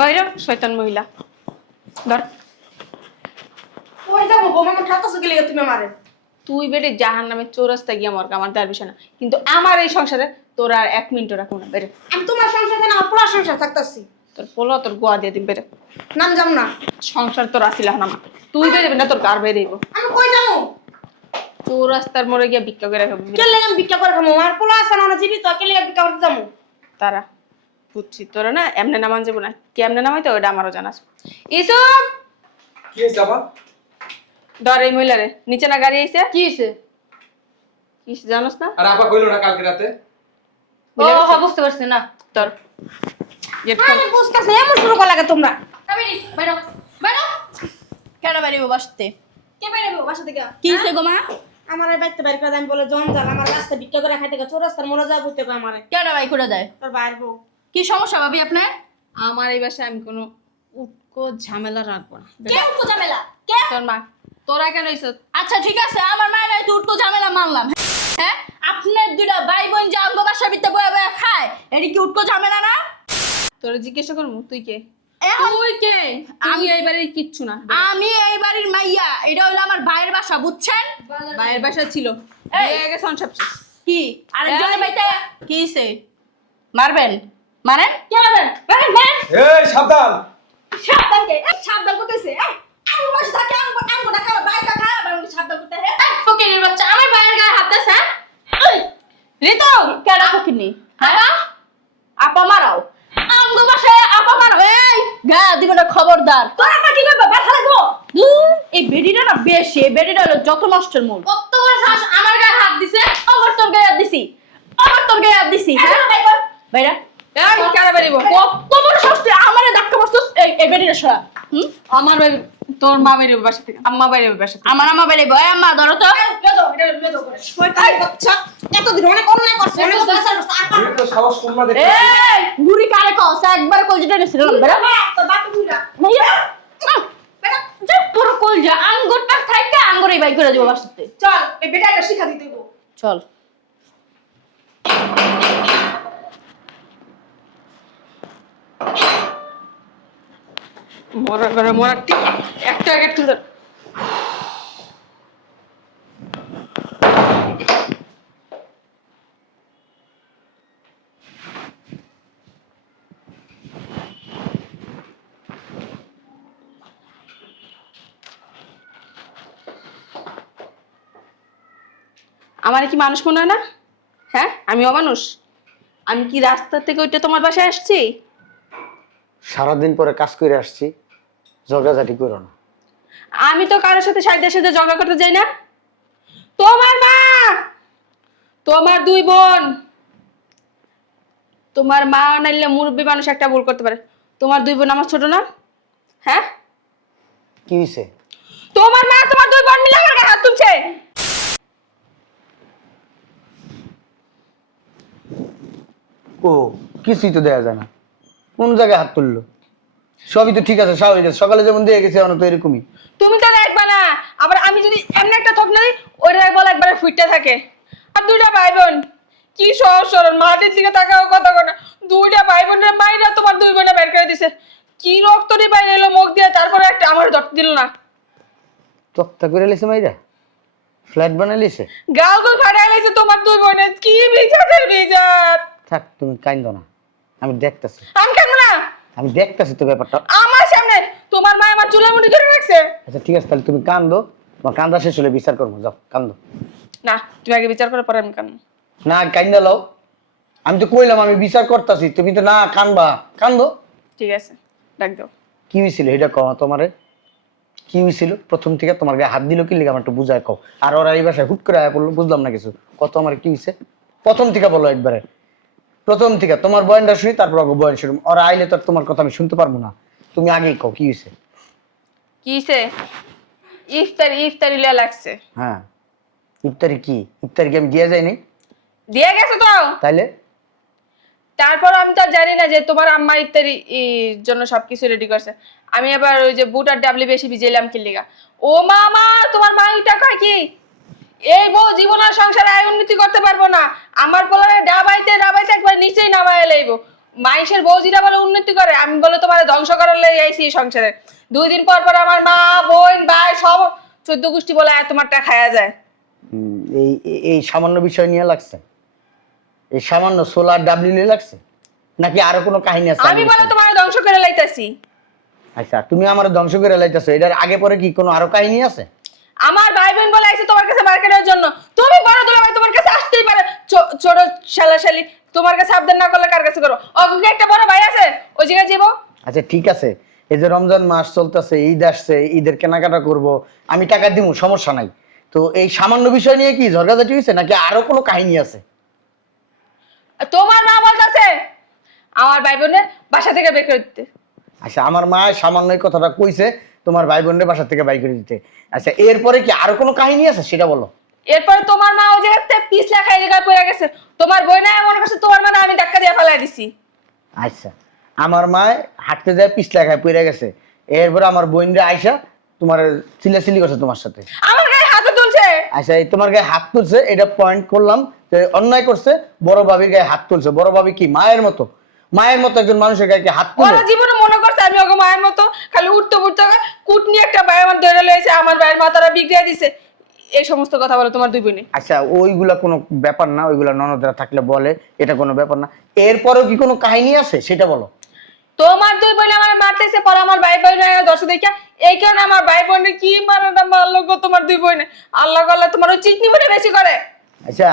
বাইরে শয়তান মহিলা ধর। কই যাবো বোমা ঠাতাছো গেলে তুমি আমারে? তুই বেটে জাহান্নামের চৌরাস্তায় গিয়ে মর, আমার তার বিষয় না, কিন্তু আমার এই সংসারে তোর আর 1 মিনিটও রাখবো না। বেরে আমি তোমার সংসারে না পুরো সংসার থাকতাছি। তোর পোলা তোর গোয়া দিয়ে দিন। বেরে নাম যাম না। সংসার তোর আসিল না আমার, তুই বেরোবি না, তোর কার বেরিয়েব। আমি কই যাবো? চৌরাস্তার মোড়ে গিয়ে ভিক্ষা করে খাবি। কেলে আমি ভিক্ষা করে খাবো? আমার পোলা আছে না জীবিত, কেলে ভিক্ষা করতে যাবো? তারা বুঝছি তোরা না এমনি নামান যাবো না, কেমনে নামাই তো ওটা আমারও জানাস। ইসব কি হয়েছে আবার? ধর এই মহিলারে, নিচে না গাড়ি আইছে। কি হইছে? কি জানোস না? আর আপা কইলো না কালকে রাতে? ও বুঝতে পারছি না। তোর গেট আমি বুঝতাছি এমন শুরু করা লাগে তোমরা। বেরি বাইরো বাইরো। কেন বাইরেবো বাসতে? কে বাইরো বাসা থেকে? কি হইছে গো মা? আমার বাইতে বাইরে করে আমি বলে জঞ্জাল, আমার রাস্তা ভিক্ষা করে খাইতে গেছে, চৌরাস্তার মোড়ে যাবো বুঝতে কই আমারে। কেন বাই করে দেয়? তোর বাইরবো। কি সমস্যা ভাবি আপনার? আমার এই বাসায় আমি কোনো উটকো ঝামেলা রাখবো না। কে উঠকো ঝামেলা? কে? তোর মা। তোরা কেন হইছ? আচ্ছা ঠিক আছে, আমার মায়ের একটু উঠকো ঝামেলা মানলাম। হ্যাঁ, আপনার দুটা ভাই বোন যে অঙ্গ বাসার ভিতরে বয়ে বয়ে খায়, এটি কি উঠকো ঝামেলা না? তোরা জিজ্ঞাসা করবো তুই কে? এখন তুই কে? আমি এই বাড়ির কিচ্ছু না। আমি এই বাড়ির মাইয়া, এটা হলো আমার ভাইয়ের বাসা, বুঝছেন? বাইরের বাসা ছিল, এই। বিয়ে গেছে সব শেষ। কি আরেকজনের বাইতে কি হইছে? মারবেন? মারেন? কে মারবেন? মারেন মারেন। এই সাবধান! সাবধান কে? সাবধান করতেছে। আমি বসে থাকি, আমি টাকা বাইকা খায়, আবার সাবধান করতে হে। ফকিরের বাচ্চা আমার বাইরের গায়ে হাত দিছে। ঋতু কেন ফকিনি? আপা আপা মারাও, আমগো বাসায় আপা মারাও। এই গা দিবে না, খবরদার। তোর আপা কি করবে? ব্যথা লাগবো। এই বেডিটা না বেশি, এই বেডিটা হলো যত নষ্টের মূল। কত বড় সাহস আমার গায়ে হাত দিছে। আবার তোর গায়ে হাত দিছি, আবার তোর গায়ে হাত দিছি। হ্যাঁ ভাইরা এই কেন বেরিব? কত বড় সাহস তুই আমারে ধাক্কা মারছিস? এই বেডিটা সরা। আমার বাড়ি, তোর মা বেরিয়ে বাসা থেকে, আম্মা বেরিয়ে বাসা থেকে। আমার আমা বেড়ে বয় আম্মা ধরো তো। শয়তান বাচ্চা এতদিন অনেক অন্যায় করছে, অনেক অত্যাচার করছে। আর তুমি তো সাহস কম না দেখতে। এই বুড়ি কারে কস একবার কলজিটা নিছিলাম বেড়া তোর বাপে বুইরা ভাইয়া যা তোর কলজা আঙ্গুরটা থাইকা আঙ্গুরই বাই করে দেব বাসাতে। চল এই বেটাটা শিখা দিতে দেবো। চল মরা করে মরা ঠিক একটা আগে তুই। আমার কি মানুষ মনে হয় না? হ্যাঁ, আমি অমানুষ? আমি কি রাস্তা থেকে ওইটা তোমার বাসায় আসছি? সারাদিন পরে কাজ করে আসছি, ঝগড়াঝাটি করো না। আমি তো কারোর সাথে সাইডের সাথে ঝগড়া করতে যাই না। তোমার মা, তোমার 2 বোন, তোমার মা নাইলে মুরব্বী মানুষ একটা ভুল করতে পারে। তোমার 2 বোন আমার ছোট না? হ্যাঁ, কি হয়েছে? তোমার মা তোমার 2 বোন মিলে আমার গায়ে হাত তুলছে। ও কিছুই তো দেয়া যায় না, কোন জায়গায় হাত তুললো? সবই তো ঠিক আছে, স্বাভাবিক আছে, সকালে যেমন দিয়ে গেছে এখন তো এরকমই। তুমি তো দেখবা না, আবার আমি যদি এমন একটা থক না দিই, ওইটাই বল একবারে ফুটতে থাকে। আর 2টা ভাই বোন, কি সহজ সরল, মাটির দিকে তাকাও কথা কো না। 2টা ভাই বোনের মাইরা তোমার 2 বোনে বের করে দিছে। কি রক্তরি বাইরে এলো মুখ দিয়ে, তারপরে একটা আমার ধরতে দিল না। তক্তা করে লেছে মাইরা, ফ্ল্যাট বানাই লেছে। গাল গুল ফাটাই লাইছে তোমার 2 বোনে। কি বিচারের বিচার! থাক, তুমি কাইন্দো না, আমি দেখতেছি, আমি কেন না? আমি দেখতেছি তো ব্যাপারটা। আমার সামনে তোমার মা আমার চুলা মুড়ি ধরে রাখছে। আচ্ছা ঠিক আছে, তাহলে তুমি কান্দো, তোমার কান্দা শেষ হলে বিচার করবো, যাও কান্দো। না, তুমি আগে বিচার করে পরে আমি কান। না কান্দা লও, আমি তো কইলাম আমি বিচার করতেছি, তুমি তো না কানবা, কান্দো। ঠিক আছে, ডাক দাও। কি হয়েছিল এটা কও তোমারে, কি হয়েছিল? প্রথম থেকে তোমার গায়ে হাত দিল কি লিখে আমার একটু বুঝায় কও। আর ওরা এই বাসায় হুট করে আয়া পড়লো, বুঝলাম না কিছু। কত আমার কি হয়েছে প্রথম থেকে বলো একবারে, প্রথম থেকে তোমার বয়ানটা শুনি, তারপর আগে বয়ান শুনি। ওরা আইলে তো আর তোমার কথা আমি শুনতে পারবো না, তুমি আগেই কও কি হয়েছে। কিসে? ইফতারি লিয়া লাগছে। হ্যাঁ, ইফতারি কি? ইফতারি কি আমি দিয়ে যাইনি? দিয়ে গেছে তো। তাইলে তারপর আমি তো আর জানি না যে তোমার আম্মা ইফতারি জন্য সবকিছু রেডি করছে। আমি আবার ওই যে বুট আর ডাবলি বেশি ভিজাইলাম কি লিগা। ও মামা, তোমার মা এটা কয় কি, এই বউ জীবন আর সংসারে আয় উন্নতি করতে পারবো না, আমার পোলারে ডাবাইতে ডাবাইতে একবার নিচেই নামায় লাইবো। মাইশের বৌজিরা বলে উন্নতি করে, আমি বলে তোমার ধ্বংস করার লেগে আইছি এই সংসারে। 2 দিন পর পর আমার মা বোন ভাই সব 14 গোষ্ঠী বলে তোমারটা খায়া যায়। এই এই সামান্য বিষয় নিয়ে লাগছে, এই সামান্য সোলার ডাবলি নিয়ে লাগছে, নাকি আরো কোনো কাহিনী আছে? আমি বলে তোমার ধ্বংস করে লাইতাছি। আচ্ছা, তুমি আমার ধ্বংস করে লাইতেছো, এটার আগে পরে কি কোনো আরো কাহিনী আছে? আমার ভাই বোন বলে আইছে তোমার কাছে মার্কেটের জন্য, তুমি বড় দুলাভাই তোমার কাছে আসতেই পারে। ছোট শালাশালি তোমার কাছে আবদার না করলে কার কাছে করো? অগুকে একটা বড় ভাই আছে, ওই জায়গায় যাবো। আচ্ছা ঠিক আছে, এই যে রমজান মাস চলতেছে, ঈদ আসছে, ঈদের কেনাকাটা করব, আমি টাকা দিব, সমস্যা নাই। তো এই সামান্য বিষয় নিয়ে কি ঝগড়াঝাটি হয়েছে, নাকি আরো কোনো কাহিনী আছে? তোমার মা বলতেছে আমার ভাই বোনের বাসা থেকে বের করে দিতে। আচ্ছা, আমার মা সামান্য এই কথাটা কইছে তোমার ভাই বোনের বাসা থেকে বাই করে দিতে। আচ্ছা, এরপরে কি আরো কোনো কাহিনী আছে সেটা বলো। এরপরে তোমার মা ওই জায়গাতে পিছলা খাই জায়গায় পড়ে গেছে, তোমার বই না এমন করছে তোমার মা না আমি ধাক্কা দিয়ে ফেলাই দিছি। আচ্ছা, আমার মা হাঁটতে যায় পিছলা খায় পড়ে গেছে, এরপরে আমার বোনরা আইসা তোমার চিল্লাচিল্লি করছে তোমার সাথে। আমার গায়ে হাতে তুলছে। আচ্ছা, এই তোমার গায়ে হাত তুলছে, এটা পয়েন্ট করলাম যে অন্যায় করছে, বড় ভাবির গায়ে হাত তুলছে। বড় ভাবি কি মায়ের মতো? মায়ের মতো একজন মানুষের গায়ে কি হাত তুলে? ওরা জীবনে মনে করছে আমি ওকে মায়ের মতো, খালি উঠতে উঠতে কুটনি একটা ভাই আমার ধরে লয়েছে, আমার ভাইয়ের মাথাটা বিগড়ে দিছে। এই সমস্ত কথা বলে তোমার দুই বোনে। আচ্ছা, ওইগুলা কোনো ব্যাপার না, ওইগুলা ননদরা থাকলে বলে, এটা কোনো ব্যাপার না। এরপরেও কি কোনো কাহিনী আছে সেটা বলো। তোমার দুই বোনে আমার মারতেছে, পরে আমার ভাই বোন দর্শক দেখা এই কারণে আমার ভাই বোনে কি মারাটা মারলো গো তোমার দুই বোনে। আল্লাহ আল্লাহ, তোমার ওই চিকনি বোনে বেশি করে। আচ্ছা,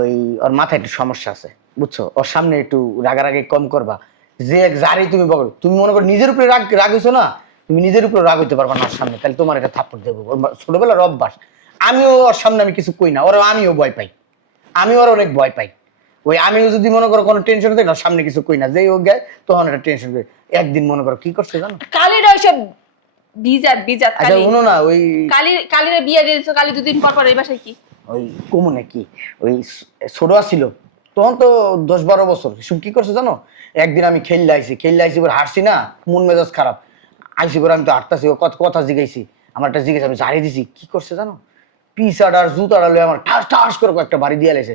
ওই ওর মাথায় একটু সমস্যা আছে বুঝছো, ওর সামনে একটু রাগারাগি কম করবা। যে যারই তুমি বলো, তুমি মনে করো নিজের উপরে রাগ হইছো না, তুমি নিজের উপরে রাগ হইতে পারবা না ওর সামনে, তাহলে তোমার এটা থাপ্পড় দেবো। ওর ছোটবেলার অভ্যাস, আমিও ওর সামনে আমি কিছু কই না, ওরা আমিও ভয় পাই, আমি ওর অনেক ভয় পাই। ওই আমিও যদি মনে করো কোনো টেনশন হতে না, সামনে কিছু কই না, যেই ও গায় তখন একটা টেনশন করে। একদিন মনে করো কি করছে জানো, কালির ওইসব বিজাত আচ্ছা কালি, শুনো না, ওই কালিরে বিয়ে দিয়েছো, কালি 2 দিন পর পর এই বাসায় কি ওই কমনে কি ওই ছোট ছিল তখন তো 10-12 বছর, সব কি করছে জানো, একদিন আমি খেললে আইসি পরে হারছি না, মন মেজাজ খারাপ আইসি পরে আমি তো হাঁটতেছি, ও কথা জিগাইছি, আমার একটা জিজ্ঞেস আমি ঝাড়ি দিছি, কি করছে জানো, পিসাটা আর জুতাটা লয়ে আমার ঠাস ঠাস করে একটা বাড়ি দিয়ে লাইছে।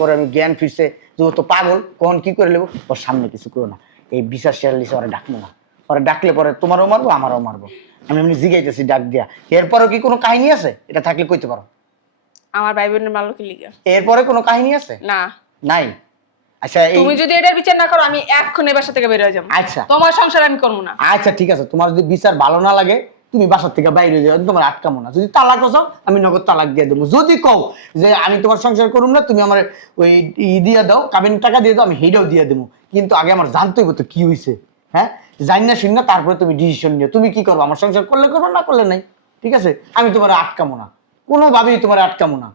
পরে আমি জ্ঞান ফিরছে যে ও তো পাগল, কখন কি করে নেবো, ওর সামনে কিছু করো না, এই বিচার শেয়ার লিসে ওরা ডাকবো না, ওরা ডাকলে পরে তোমারও মারবো আমারও মারবো, আমি এমনি জিগাইতেছি ডাক দিয়া। এরপরেও কি কোনো কাহিনী আছে, এটা থাকলে কইতে পারো। আমার ভাই বোনের মারলো কি লিগা? এরপরে কোনো কাহিনী আছে? না নাই। আচ্ছা, তুমি যদি এটার বিচার না করো আমি এক্ষুনি এই বাসা থেকে বের হয়ে যাবো। আচ্ছা তোমার সংসার আমি করবো না। আচ্ছা ঠিক আছে, তোমার যদি বিচার ভালো না লাগে তুমি বাসার থেকে বাইরে যাও, তোমার আটকামো না। যদি তালাকও চাও আমি নগদ তালাক দিয়ে দেবো। যদি কও যে আমি তোমার সংসার করুম না, তুমি আমার ওই দিয়ে দাও, কাবিন টাকা দিয়ে দাও, আমি হেডাও দিয়ে দেবো, কিন্তু আগে আমার জানতে হবে তো কি হয়েছে। হ্যাঁ, জানি না শুন না, তারপরে তুমি ডিসিশন নিও তুমি কি করবো, আমার সংসার করলে করবো, না করলে নাই। ঠিক আছে, আমি তোমার আটকামো না, কোনোভাবেই তোমার আটকামো না।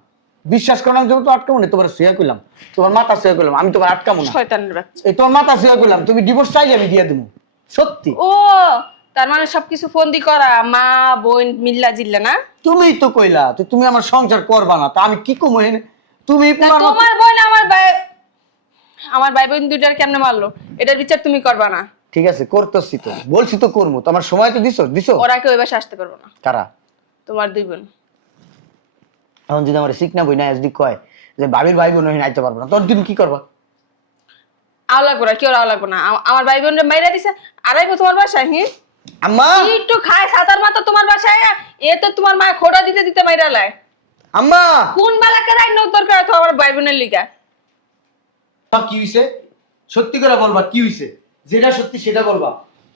বিশ্বাস করলাম তুমি তো আটকামো না, তোমার শুয়ে করলাম, তোমার মাথা শুয়ে করলাম, আমি তোমার আটকামো না। শয়তানের বাচ্চা। এই তোমার মাথা শুয়ে করলাম, তুমি ডিভোর্স চাইলে আমি দিয়ে দেবো, সত্যি। ও তার মানে সবকিছু ফোন দি করা, মা বোন মিল্লা জিল্লা না? তুমিই তো কইলা তো তুমি আমার সংসার করবা না, তা আমি কি কমু এনে? তুমি না, তোমার বোন আমার ভাই বোন দুইটার কেমনে মারলো এটার বিচার তুমি করবা না? ঠিক আছে, করতেছি তো, বলছি তো করবো, তোমার সময় তো দিছো। ওরা কেউ এবার আসতে পারবো না। কারা? তোমার দুই বোন। এখন যদি আমার শিখনা বই না যদি কয় যে ভাবির ভাই বোন আইতে পারবো না, তোর তুমি কি করবা? আও লাগবো না, কেউ আও লাগবো না। আমার ভাই বোনরা মাইরা দিছে, আড়াইবো তোমার বাসায়। হি আম্মা, একটু খায় সাতার মাথা তোমার বাসায়, এ তো তোমার মা খোড়া দিতে দিতে মাইরা লাই। আম্মা কোন বালাকে রাই নো দরকার তো আমার ভাই বোনের লিগা? কি হইছে সত্যি করে বলবা, কি হইছে, যেটা সত্যি সেটা বলবা,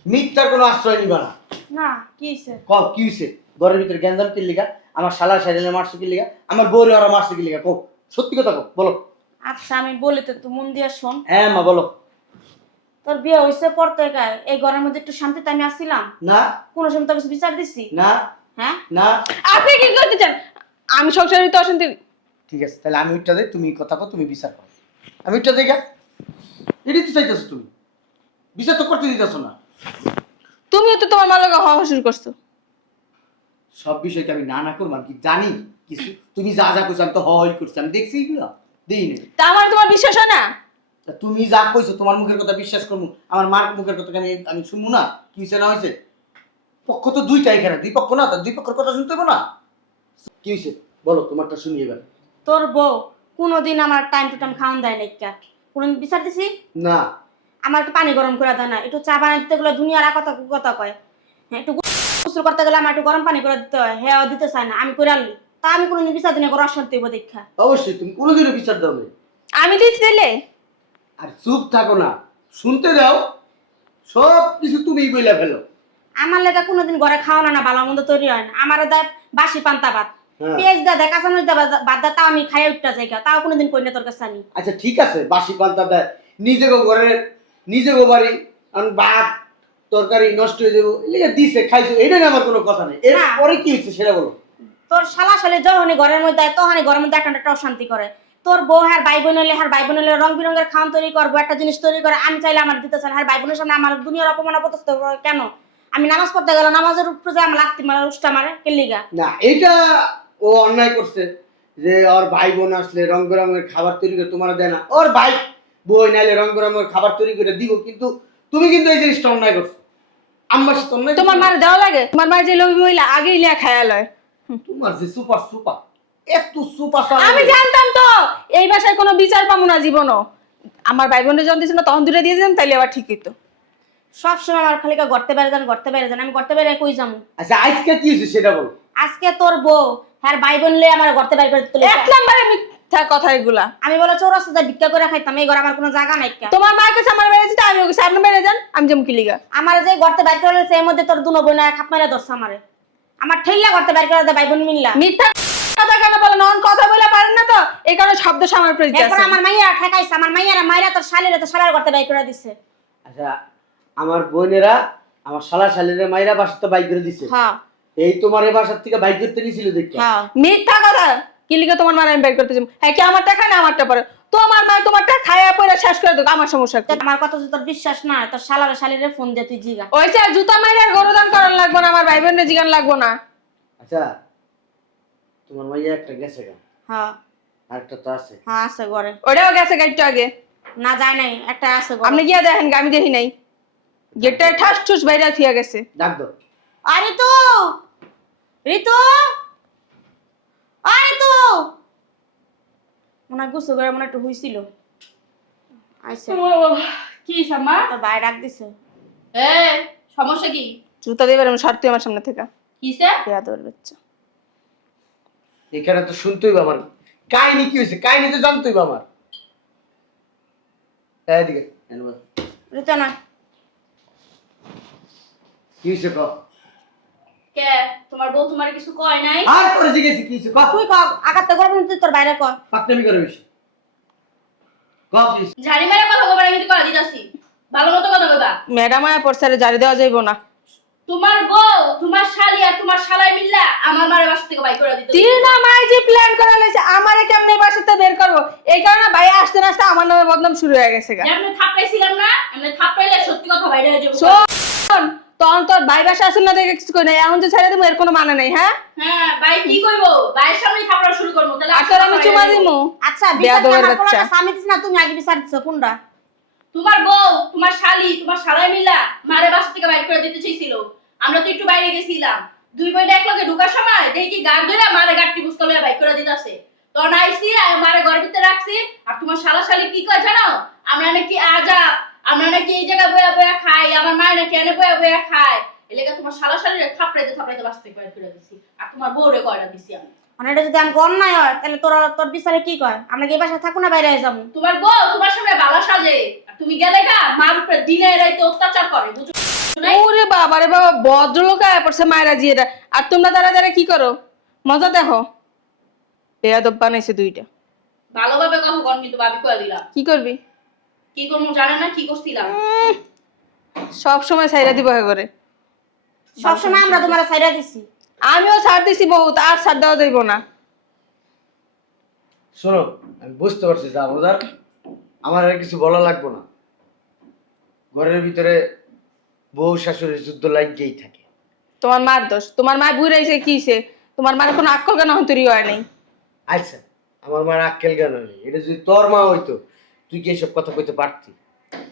মিথ্যার কোনো আশ্রয় নিবা না। না কি হইছে? কও কি হইছে, ঘরের ভিতরে গ্যাঞ্জাম কি লিগা, আমার শালা শাইলে মারছে কি লিগা, আমার বউরে ওরা মারছে কি লিগা, কও সত্যি কথা কও, বলো। আচ্ছা আমি বলি তো, তুই মন দিয়া শোন। হ্যাঁ মা বলো। তোর বিয়ে হয়েছে পর থেকে এই ঘরের মধ্যে একটু শান্তিতে আমি আসছিলাম? না কোনো সময় তোর কাছে বিচার দিছি? না হ্যাঁ না। আপনি কি করতে চান? আমি সংসারে তো অশান্তি। ঠিক আছে, তাহলে আমি উঠটা দেই, তুমি কথা কও, তুমি বিচার করো। আমি উঠটা দেই গা, এটাই তো চাইতেছো তুমি, বিচার তো করতে দিতেছো না। তুমিও তো তোমার মালকা হওয়া শুরু করছো। সব বিষয়কে আমি না না করবো, আমি কি জানি কিছু? তুমি যা যা কইছো আমি তো হই করছি, আমি দেখছি এগুলো দেই না। তা আমার তোমার বিশ্বাস হয় না? তা তুমি যা কইছো তোমার মুখের কথা বিশ্বাস করবো, আমার মার মুখের কথা আমি আমি শুনবো না? কি হয়েছে না হয়েছে, পক্ষ তো দুইটা এখানে, দুই পক্ষ না, তার দুই পক্ষের কথা শুনতে হবে না। কি হয়েছে বলো, তোমারটা শুনি এবার। তোর বউ কোনোদিন আমার টাইম টু টাইম খাওয়ান দেয় না, কোন বিচার দিছি? না আমার একটু পানি গরম করে দেয় না, একটু চা বানাই দিতে গেলে দুনিয়ার আর কথা কথা কয়। হ্যাঁ, একটু গোসল করতে গেলে আমার একটু গরম পানি করে দিতে হয়, হ্যাঁ দিতে চায় না, আমি করে আনলি তা আমি কোনোদিন বিচার দিনে করে অশান্তি হইব দেখা। অবশ্যই তুমি কোনোদিনও বিচার দাও না। আমি দিচ্ছি দিলে আর চুপ থাকো না, শুনতে দাও। সব কিছু তুমিই বইলা ফেলো। আমার লেগে কোনোদিন ঘরে খাওয়া না ভালো মন্দ তৈরি হয় না, আমার দেয় বাসি পান্তা ভাত, হ্যাঁ। পেঁয়াজ দেয় কাঁচামরিচ দেয় বাদ দেয়, তাও আমি খাই উঠটা জায়গা, তাও কোনোদিন কই না তোর কাছে আনি। আচ্ছা ঠিক আছে, বাসি পান্তা দেয়, নিজেকে ঘরের নিজেকে বাড়ি ভাত তরকারি নষ্ট হয়ে যাবো এদিকে দিছে খাইছো, এটা নিয়ে আমার কোনো কথা নেই। এরপরে কি হচ্ছে সেটা বলো। তোর শালা শালি যখনই ঘরের মধ্যে তখনই ঘরের মধ্যে একটা অশান্তি করে। তোর বউ হ্যাঁ ভাই বোন হলে হ্যাঁ ভাই বোন হলে রং বিরঙের খাওয়ান তৈরি করবো, একটা জিনিস তৈরি করে আমি চাইলে আমার দিতে চান, হ্যাঁ ভাই বোনের সামনে আমার দুনিয়ার অপমান অপদস্থ করে কেন? আমি নামাজ পড়তে গেলে নামাজের উপরে যে আমার লাগতি মারে উষ্টা মারে কেলিগা। না এটা ও অন্যায় করছে যে ওর ভাই বোন আসলে রং বেরঙের খাবার তৈরি করে তোমার দেয় না, ওর ভাই বই নাইলে রং বেরঙের খাবার তৈরি করে দিব, কিন্তু তুমি কিন্তু এই জিনিসটা অন্যায় করছো। আম্মার সাথে অন্যায় তোমার করছো। মার দেওয়া লাগে? তোমার মায়ের যে লোভী মহিলা আগে ইলিয়া খায়া লয়। তোমার যে সুপার সুপার এত সুপার আমি জানতাম তো এই বাসায় কোনো বিচার পাবো না জীবনও। আমার ভাই বোনের যখন দিয়েছিল তখন দূরে দিয়ে দিতাম, তাইলে আবার ঠিকই তো। সবসময় আমার খালি গড়তে বেড়ে যান গড়তে বেড়ে যান, আমি গড়তে বেড়ে কই যাবো? আচ্ছা আজকে কি হয়েছে সেটা বলো। আজকে তোর বউ হ্যাঁ ভাই বোন লে আমার গড়তে বের করে তুলে এক নম্বরে মিথ্যা কথা এগুলা। আমি বলে চৌরাস্তায় ভিক্ষা করে খাইতাম, এই ঘরে আমার কোনো জায়গা নাই। তোমার মায়ের কাছে আমার বেড়ে যেতে, আমি ওকে সামনে বেড়ে যান, আমি যেমন কিলিগা। আমার যে গড়তে বের করে এর মধ্যে তোর দুনো বোন খাপ মেরে ধরছে আমারে, আমার ঠেললা গড়তে বের করে দে ভাই বোন মিললা। মিথ্যা কথা কেন বলো? নন কথা বলে পারেন না তো, এই কারণে শব্দ সামার প্রয়োজন এরপর আছে। আমার মাইয়া ঠেকাইছে, আমার মাইয়ারা মাইরা তোর শালিরে তো শালার গড়তে বের করে দিছে। আচ্ছা আমার বোনেরা আমার শালা শালিরে মাইরা বাসাতে বাইক করে দিছে, হ্যাঁ এই তোমার এই বাসার থেকে বাইক করতে নিছিল দেখি। হ্যাঁ মিথ্যা কথা। কিলিগা তোমার মার আমি বের করতে যাবো? হ্যাঁ কি আমারটা খায় না আমারটা পরে? তোমার মা তোমারটা খায়া পরে শেষ করে দেবো, আমার সমস্যা কি? আমার কথা যদি তোর বিশ্বাস না হয় তোর শালারে শালিরে ফোন দে তুই জিগা। ওইসে জুতা মাইরার গরুদান করার লাগবো না, আমার ভাই বোনের জিগান লাগবো না। আচ্ছা তোমার মাইয়া একটা গেছে গা, হ্যাঁ আরেকটা তো আছে। হ্যাঁ আছে ঘরে। ওটাও গেছে গাড়িটা আগে। না যায় নাই, একটা আছে ঘরে। আপনি গিয়া দেখেন, আমি দেখি নাই। গেটটা ঠাস ঠুস বাইরে থিয়া গেছে। ডাক দাও। আরে তো ঋতু, আরে তো মনে গুছো করে মনে একটু হইছিল আইছে। কি সাম্মা? তোর ভাই ডাক দিছে। এ সমস্যা কি? জুতা দিয়ে বেরোম সারতে আমার সামনে থেকে। কিসে? দেয়া তোর বাচ্চা। এখানে তো শুনতেই আমার কাহিনী কি হয়েছে, কাহিনী তো জানতেই আমার। এদিকে ঋতু না কি হয়েছে ক। কে তোমার বউ তোমার কিছু কয় নাই? আর করে জিজ্ঞেস কি হয়েছে ক। তুই ক আগাতে করবি তুই তোর বাইরে ক। পাকনামি করে বেশি ক প্লিজ। ঝাড়ি মেরে কথা কইবা, আমি কিন্তু করে দিতাছি। ভালো মতো কথা কইবা। ম্যাডাম আয়া পড়ছে, জারি দেওয়া যাইব না। তোমার বউ তোমার শালি আর তোমার শালাই মিল্লা আমার মারে বাসা থেকে বাইর করে দিতে। তিনা মাই যে প্ল্যান করা লইছে আমারে কেমনে বাসাতে বের করব, এই কারণে ভাই আসতে না আসতে আমার নামে বদনাম শুরু হয়ে গেছে গা। এমনি থাপড়াইছিলাম না, এমনি থাপড়াইলে সত্যি কথা বাইরে হয়ে যাবে। শোন, তখন তোর ভাই বাসা আসল না দেখে কিছু কই নাই, এখন যে ছেড়ে দেবো এর কোনো মানে নাই। হ্যাঁ হ্যাঁ ভাই কি কইবো, ভাইয়ের সামনে থাপড়া শুরু করবো তাহলে আর তোর আমি চুমা দিমু। আচ্ছা বিচার বেয়াদবের আমার বাচ্চা। কোনটা আমি দিছ না, তুমি আগে বিচার দিছ কোনটা? তোমার বউ তোমার শালি তোমার শালাই মিল্লা মারে বাসা থেকে বাইর করে দিতে চাইছিল। আমরা তো একটু বাইরে গেছিলাম, দুই বোনে এক লগে ঢোকার সময় দেখি গাড় ধরে মারে গাড়টি বুঝতে লয়ে বাইর করে দিতেছে। তখন আইসি আর মারে ঘরের ভিতরে রাখছি। আর তোমার শালা শালি কি কয় জানো? আমরা নাকি আজাব, আমরা নাকি এই জায়গায় বয়া বয়া খাই, আমার মায়ের নাকি এনে বয়া বয়া খায়। এলাকা তোমার শালা শালিরে থাপড়াইতে থাপড়াইতে বাসা থেকে বাইর করে দিছি। আর তোমার বউরে কয়টা দিছি আমি। মানে এটা যদি আমি অন্যায় হয় তাহলে তোর বিচারে কি কয়? আমরা কি এই বাসায় থাকবো না বাইরে যাবো? তোমার বউ তোমার সামনে বালা সাজে, আর তুমি গেলে গা মার উপরে দিনে রাইতে অত্যাচার করে, বুঝছো নাই? ওরে বাবা রে বাবা, ভদ্রলোক আয়া পড়ছে মায়েরা জিয়েরা, আর তোমরা তারা তারা কি করো? মজা দেখো। বেয়াদব বানাইছে দুইটা। ভালোভাবে কথা কন কিন্তু ভাবি কয়ে দিলাম। কি করবি? কি করবো জানে না, কি করছিলাম। সব সময় ছাইরা দিব করে। সবসময় আমরা তোমার ছাইরা দিছি। আমিও ছাড় দিছি বহুত, আর ছাড় দেওয়া যাইব না। শোনো আমি বুঝতে পারছি যা বোঝার, আমার আর কিছু বলা লাগবে না। ঘরের ভিতরে বউ শাশুড়ির যুদ্ধ লাগিয়েই থাকে। তোমার মার দোষ, তোমার মা বুড়াইছে কিছে, তোমার মার কোনো আক্কল কেন হন্তরি হয় নাই। আচ্ছা আমার মার আক্কেল জ্ঞান নেই, এটা যদি তোর মা হইতো তুই কি এসব কথা কইতে পারতি?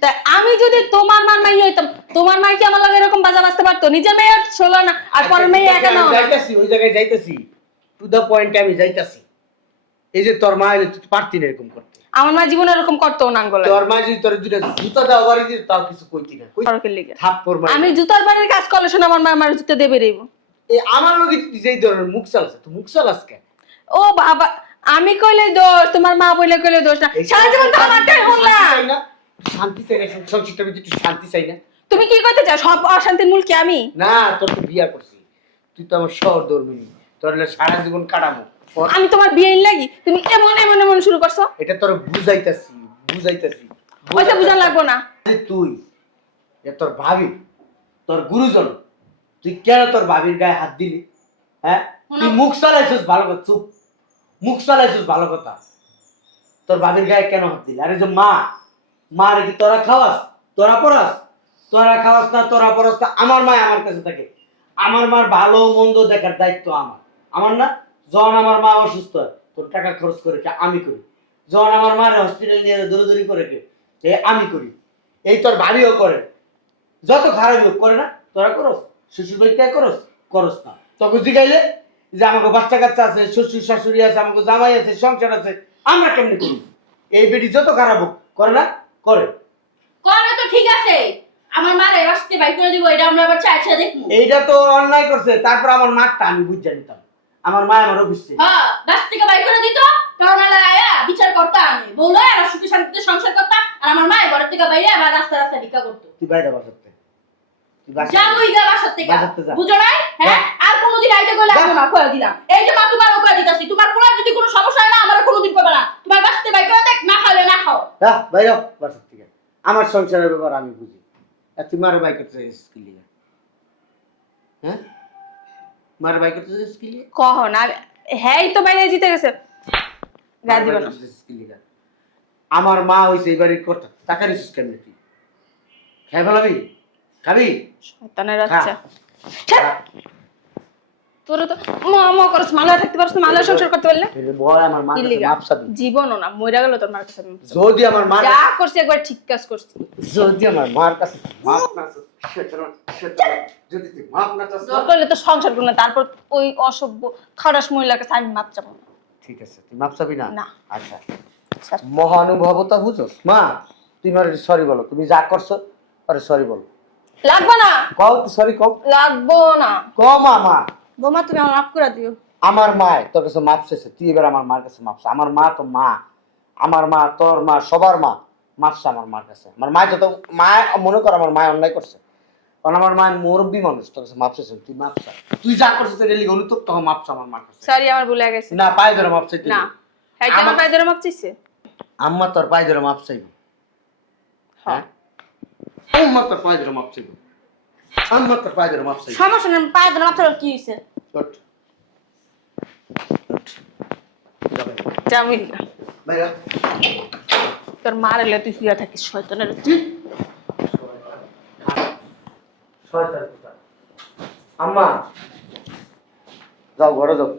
তা আমি যদি তোমার মার মাই হইতাম, তোমার মা কি আমার লগে এরকম বাজা বাজতে পারতো? নিজের মেয়ে ষোলো না, আর পরের মেয়ে একা না। যাইতাছি ওই জায়গায় যাইতাছি, টু দা পয়েন্টে আমি যাইতাছি। এই যে তোর মা হইলে তুই পারতি না এরকম করতে। আমার মা জীবনে এরকম করতো না আঙ্গলে তোর মা যদি তোর দুইটা জুতা দেওয়া বাড়ি দিত তাও কিছু কইতি না তরকের লিগে থাপ্পড় মারি আমি জুতার বাড়ির কাজ করলে শোনা আমার মা আমার জুতা দেবে রেব এই আমার লগে যেই ধরনের মুখ চালাছে তো মুখ চালাস কে ও বাবা আমি কইলে দোষ তোমার মা বলে কইলে দোষ না সারা জীবন তো আমারটাই হল না শান্তি চাই না সংসারটা ভিতরে একটু শান্তি চাই না তুমি কি করতে চাও সব অশান্তির মূল কি আমি না তোর তো বিয়া করছি তুই তো আমার শহর ধর্মিনী তোর হলে সারা জীবন কাটামো আমি তোমার বিয়ে লাগি তুমি এমন এমন এমন শুরু করছো এটা তোর বুঝাইতাছি ওইটা বুঝা লাগবো না তুই এ তোর ভাবি তোর গুরুজন তুই কেন তোর ভাবির গায়ে হাত দিলি হ্যাঁ তুই মুখ চালাইছিস ভালো কথা চুপ মুখ চালাইছিস ভালো কথা তোর ভাবির গায়ে কেন হাত দিলি আরে যে মা রে কি তোরা খাওয়াস তোরা পড়াস তোরা খাওয়াস না তোরা পড়াস না আমার মা আমার কাছে থাকে আমার মার ভালো মন্দ দেখার দায়িত্ব আমার না যখন আমার মা অসুস্থ হয় তোর টাকা খরচ করে কে আমি করি যখন আমার মার হসপিটাল নিয়ে দৌড়াদৌড়ি করে কে আমি করি এই তোর ভাবিও করে যত খারাপ হোক করে না তোরা করস শ্বশুর বাড়িতে করস না তোকে জিগাইলে যে আমাকে বাচ্চা কাচ্চা আছে শ্বশুর শাশুড়ি আছে আমাকে জামাই আছে সংসার আছে আমরা কেমনি করি এই বেটি যত খারাপ হোক করে না করে তো ঠিক আছে আমার মা রে বাসতে বাই করে দিব এটা আমরা আবার চাইছে দেখবো এইটা তো অন্যায় করছে তারপর আমার মাঠটা আমি বুঝে নিতাম আমার মা আমার অফিসে হ্যাঁ বাস থেকে বাই করে দিত কারণ আয়া বিচার করতা আমি বলো আর সুখে শান্তিতে সংসার করতা আর আমার মা ঘর থেকে বাইরে আমার রাস্তা রাস্তা ভিক্ষা করতো তুই বাইরে বসাতে যাবই গা বাসার থেকে বাসাতে যা। বুঝো নাই হ্যাঁ আর কোনোদিন আইতে কইলে আমি না কইয়া দিলাম এই যে মা তোমার কইয়া দিতাছি তোমার পোলা যদি কোনো সমস্যা হয় না আমার কোনোদিন কইবা না তোমার বাসতে বাই করে দেখ না খাইলে না খাও হ্যাঁ বাইরে বাসার থেকে আমার সংসারের ব্যাপার আমি বুঝি আর তুই মার বাই করতে স্কিল হ্যাঁ মার বাই করতে স্কিল কহ না হ্যাঁ তো বাইরে জিতে গেছে গায়ে দিবে না আমার মা হইছে এই বাড়ির কর্তা টাকা নিছিস কেমনে তুই খাই ফেলাবি খাবি শয়তানের বাচ্চা তোরা তো মা করছ মালা থাকতে পারছ না মালা সংসার করতে পারলে ভয় আমার মা কাছে মাপ চাবি জীবনও না মইরা গেল তোর মার কাছে যদি আমার মা যা করছি একবার ঠিক কাজ করছি যদি আমার মার কাছে মাপ না যদি তুই মাপ না চাস দরকার হলে তো সংসার করো না তারপর ওই অসভ্য খারাস মহিলার কাছে আমি মাপ চাবো না ঠিক আছে তুই মাপ চাবি না না। আচ্ছা মহানুভবতা বুঝছস মা তুই মার সরি বলো তুমি যা করছো আরে সরি বলো লাগবে না কও তুই সরি কও লাগবো না ক মা বোমা তুমি আমার মাফ করে দিও আমার মা তোর কাছে মাপ চাইছে তুই এবার আমার মার কাছে মাপ চা। আমার মা তো মা আমার মা তোর মা সবার মা মাপ চা আমার মার কাছে আমার মা যত মা মনে কর আমার মা অন্যায় করছে কারণ আমার মা মুরব্বী মানুষ তোর কাছে মাপ চাইছে তুই মাপ চা তুই যা করছিস এটা লিখে অনুতপ্ত তখন মাপ চা আমার মার কাছে সরি আমার ভুলে গেছে না পায়ে ধরে মাপ চাইতে না হ্যাঁ আমার পায়ে ধরে মাপ চাইছে আম্মা তোর পায়ে ধরে মাপ চাইব হ্যাঁ আম্মা তোর পায়ে ধরে মাপ চাইব আম্মা তোর পায়ে ধরে মাপ চাইব সমস্যা নেই পায়ে ধরে মাপ চাইলে কি হয়েছে চট যাবে জামি বাইরে তোর মার এলে তুই শুয়ে থাকিস শয়তানের আম্মা যাও ঘরে যাও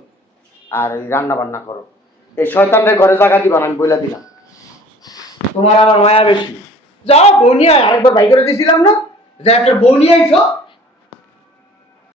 আর এই রান্না বান্না করো এই শয়তানরে ঘরে জায়গা দিবা না আমি বইলা দিলাম তোমার আমার মায়া বেশি যাও বউ নিয়ে আয় আরেকবার বাই করে দিয়েছিলাম না যে একটা বউ নিয়ে আইছো